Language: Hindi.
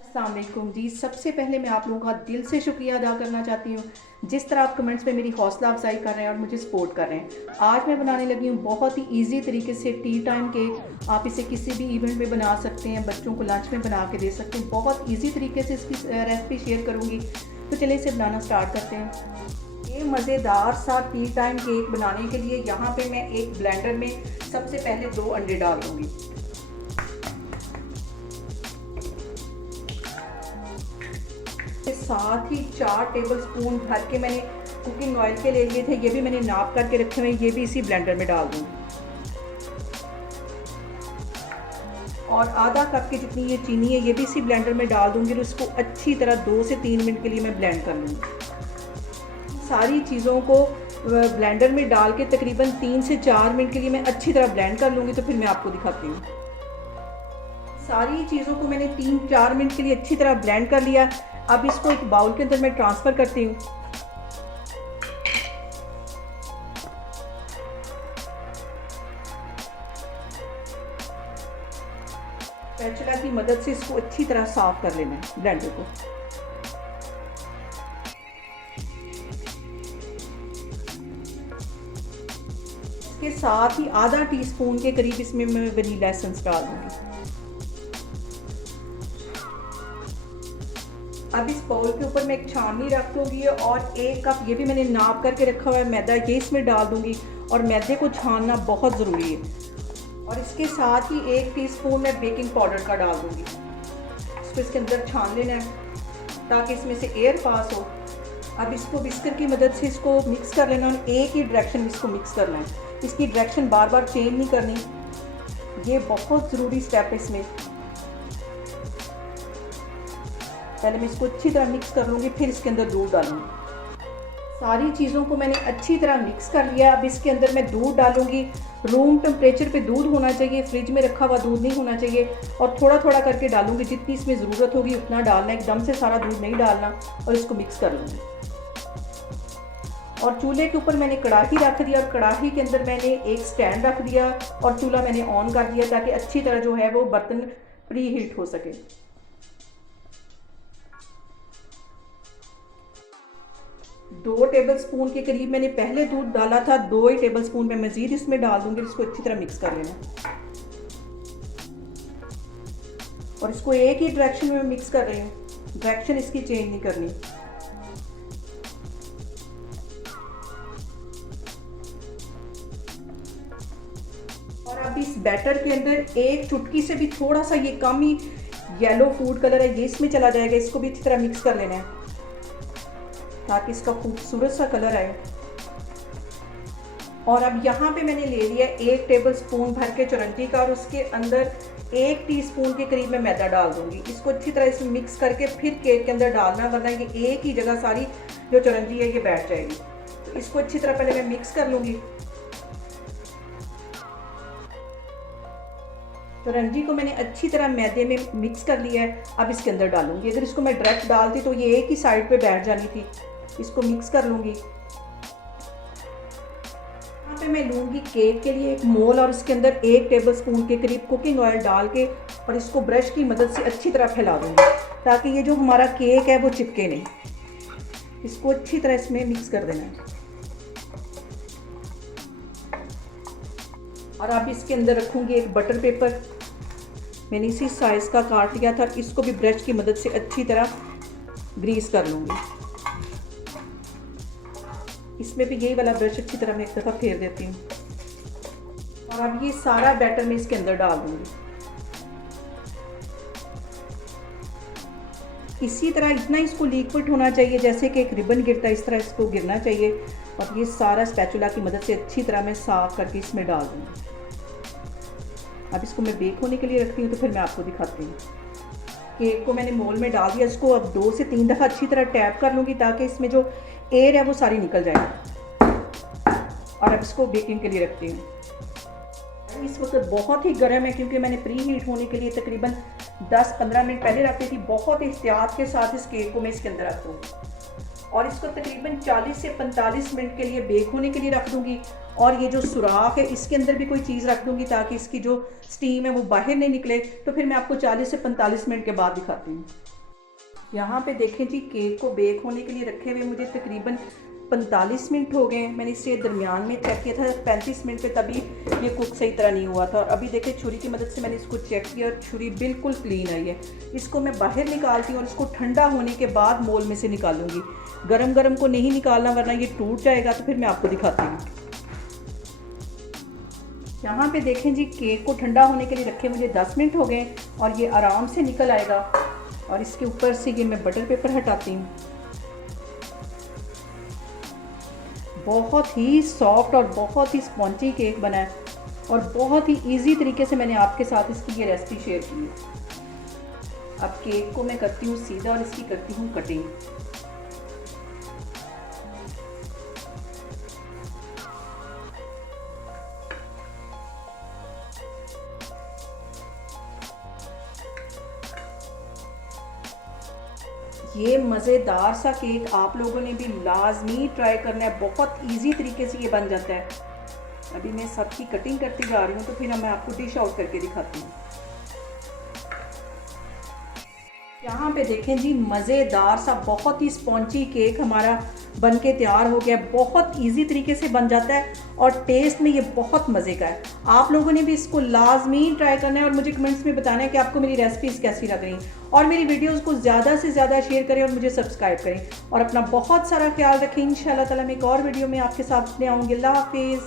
अस्सलाम वालेकुम जी। सबसे पहले मैं आप लोगों का दिल से शुक्रिया अदा करना चाहती हूँ, जिस तरह आप कमेंट्स में मेरी हौसला अफजाई कर रहे हैं और मुझे सपोर्ट कर रहे हैं। आज मैं बनाने लगी हूँ बहुत ही इजी तरीके से टी टाइम केक। आप इसे किसी भी इवेंट में बना सकते हैं, बच्चों को लंच में बना के दे सकते हैं। बहुत इजी तरीके से इसकी रेसिपी शेयर करूँगी, तो चलिए इसे बनाना स्टार्ट करते हैं। ये मज़ेदार सा टी टाइम केक बनाने के लिए यहाँ पे मैं एक ब्लेंडर में सबसे पहले 2 अंडे डाल दूँगी। साथ ही 4 टेबलस्पून भर के मैंने कुकिंग ऑयल के ले लिए थे, ये भी मैंने नाप करके रखे हुए हैं, ये भी इसी ब्लेंडर में डाल दूँ। और आधा कप की जितनी ये चीनी है ये भी इसी ब्लेंडर में डाल दूँगी और इसको अच्छी तरह 2 से 3 मिनट के लिए मैं ब्लेंड कर लूँगी। सारी चीज़ों को ब्लेंडर में डाल के तकरीबन 3 से 4 मिनट के लिए मैं अच्छी तरह ब्लेंड कर लूँगी, तो फिर मैं आपको दिखाती हूँ। सारी चीज़ों को मैंने 3-4 मिनट के लिए अच्छी तरह ब्लेंड कर लिया। अब इसको एक बाउल के अंदर मैं ट्रांसफ़र करती हूँ। स्पैचुला की मदद से इसको अच्छी तरह साफ कर लेना है ब्लेंडर को। इसके साथ ही आधा टीस्पून के करीब इसमें मैं वनीला एसेंस डाल दूँगी। अब इस बाउल के ऊपर मैं एक छाननी रख दूँगी और 1 कप ये भी मैंने नाप करके रखा हुआ है मैदा, ये इसमें डाल दूँगी। और मैदे को छानना बहुत ज़रूरी है। और इसके साथ ही 1 टीस्पून मैं बेकिंग पाउडर का डाल दूँगी। इसको इसके अंदर छान लेना है ताकि इसमें से एयर पास हो। अब इसको विस्कर की मदद से इसको मिक्स कर लेना और एक ही डायरेक्शन में इसको मिक्स करना है। इसकी डायरेक्शन बार बार चेंज नहीं करनी, ये बहुत ज़रूरी स्टेप है इसमें। पहले मैं इसको अच्छी तरह मिक्स कर लूँगी, फिर इसके अंदर दूध डालूँगी। सारी चीज़ों को मैंने अच्छी तरह मिक्स कर लिया। अब इसके अंदर मैं दूध डालूँगी। रूम टेम्परेचर पे दूध होना चाहिए, फ्रिज में रखा हुआ दूध नहीं होना चाहिए। और थोड़ा थोड़ा करके डालूँगी, जितनी इसमें ज़रूरत होगी उतना डालना, एकदम से सारा दूध नहीं डालना। और इसको मिक्स कर लूँगी। और चूल्हे के ऊपर मैंने कढ़ाई रख दिया और कढ़ाई के अंदर मैंने एक स्टैंड रख दिया और चूल्हा मैंने ऑन कर दिया ताकि अच्छी तरह जो है वो बर्तन प्री हीट हो सके। 2 टेबलस्पून के करीब मैंने पहले दूध डाला था, 2 ही टेबलस्पून मैं मज़ीद इसमें डाल दूंगी। इसको अच्छी तरह मिक्स कर लेना और इसको एक ही डायरेक्शन में मिक्स कर रही हूँ, डायरेक्शन इसकी चेंज नहीं करनी। और अब इस बैटर के अंदर एक चुटकी से भी थोड़ा सा ये कम ही येलो फूड कलर है, ये इसमें चला जाएगा। इसको भी अच्छी तरह मिक्स कर लेना है ताकि इसका खूबसूरत सा कलर आए। और अब यहाँ पे मैंने ले लिया 1 टेबलस्पून भर के चिरौंजी का और उसके अंदर 1 टीस्पून के करीब मैं मैदा डाल दूंगी। इसको अच्छी तरह इसमें मिक्स करके फिर केक के अंदर डालना, वरना ये एक ही जगह सारी जो चिरौंजी है ये बैठ जाएगी। तो इसको अच्छी तरह पहले मैं मिक्स कर लूँगी। चिरौंजी को मैंने अच्छी तरह मैदे में मिक्स कर लिया है। अब इसके अंदर डालूंगी। अगर इसको मैं डायरेक्ट डालती तो ये एक ही साइड पे बैठ जानी थी। इसको मिक्स कर लूँगी। यहाँ पे मैं लूँगी केक के लिए एक मोल और इसके अंदर 1 टेबलस्पून के करीब कुकिंग ऑयल डाल के और इसको ब्रश की मदद से अच्छी तरह फैला दूँगी ताकि ये जो हमारा केक है वो चिपके नहीं। इसको अच्छी तरह इसमें मिक्स कर देना है। और अब इसके अंदर रखूँगी एक बटर पेपर, मैंने इसी साइज़ का काट लिया था। इसको भी ब्रश की मदद से अच्छी तरह ग्रीस कर लूँगी। इसमें भी यही वाला ब्रश अच्छी तरह मैं एक दफ़ा फेर देती हूँ। और अब ये सारा बैटर मैं इसके अंदर डाल दूँगी। इसी तरह इतना इसको लिक्विड होना चाहिए जैसे कि एक रिबन गिरता है, इस तरह इसको गिरना चाहिए। और ये सारा स्पैचुला की मदद से अच्छी तरह मैं साफ करके इसमें डाल दूँगी। अब इसको मैं बेक होने के लिए रखती हूँ, तो फिर मैं आपको दिखाती हूँ। केक को मैंने मोल में डाल दिया। इसको अब 2 से 3 दफ़ा अच्छी तरह टैप कर लूँगी ताकि इसमें जो एयर है वो सारी निकल जाए। और अब इसको बेकिंग के लिए रखती हूँ। इस वक्त बहुत ही गर्म है क्योंकि मैंने प्री हीट होने के लिए तकरीबन 10-15 मिनट पहले रख दी थी। बहुत एहतियात के साथ इस केक को मैं इसके अंदर रख दूँगी। और इसको तकरीबन 40 से 45 मिनट के लिए बेक होने के लिए रख दूँगी। और ये जो सुराख है इसके अंदर भी कोई चीज़ रख दूँगी ताकि इसकी जो स्टीम है वो बाहर नहीं निकले। तो फिर मैं आपको 40 से 45 मिनट के बाद दिखाती हूँ। यहाँ पे देखें जी, केक को बेक होने के लिए रखे हुए मुझे तकरीबन 45 मिनट हो गए। मैंने इसे दरमियान में चेक किया था 35 मिनट पे, तभी ये कुक सही तरह नहीं हुआ था। और अभी देखें छुरी की मदद से मैंने इसको चेक किया और छुरी बिल्कुल क्लीन आई है। इसको मैं बाहर निकालती हूँ और इसको ठंडा होने के बाद मोल में से निकालूंगी। गरम गरम को नहीं निकालना वरना ये टूट जाएगा। तो फिर मैं आपको दिखाती हूँ। यहाँ पे देखें जी, केक को ठंडा होने के लिए रखे मुझे 10 मिनट हो गए और ये आराम से निकल आएगा। और इसके ऊपर से ये मैं बटर पेपर हटाती हूँ। बहुत ही सॉफ्ट और बहुत ही स्पॉन्जी केक बना है और बहुत ही इजी तरीके से मैंने आपके साथ इसकी ये रेसिपी शेयर की है। अब केक को मैं करती हूँ सीधा और इसकी करती हूँ कटिंग। ये मज़ेदार सा केक आप लोगों ने भी लाजमी ट्राई करना है। बहुत इजी तरीके से ये बन जाता है। अभी मैं सबकी कटिंग करती जा रही हूँ तो फिर मैं आपको डिश आउट करके दिखाती हूँ। यहाँ पे देखें जी, मज़ेदार सा बहुत ही स्पॉन्जी केक हमारा बनके तैयार हो गया। बहुत इजी तरीके से बन जाता है और टेस्ट में ये बहुत मज़े का है। आप लोगों ने भी इसको लाजमी ट्राई करना है और मुझे कमेंट्स में बताना है कि आपको मेरी रेसिपीज़ कैसी लग रही। और मेरी वीडियोज़ को ज़्यादा से ज़्यादा शेयर करें और मुझे सब्सक्राइब करें और अपना बहुत सारा ख्याल रखें। इंशाल्लाह ताला मैं एक और वीडियो में आपके साथ आऊँगी। अल्लाह हाफिज़।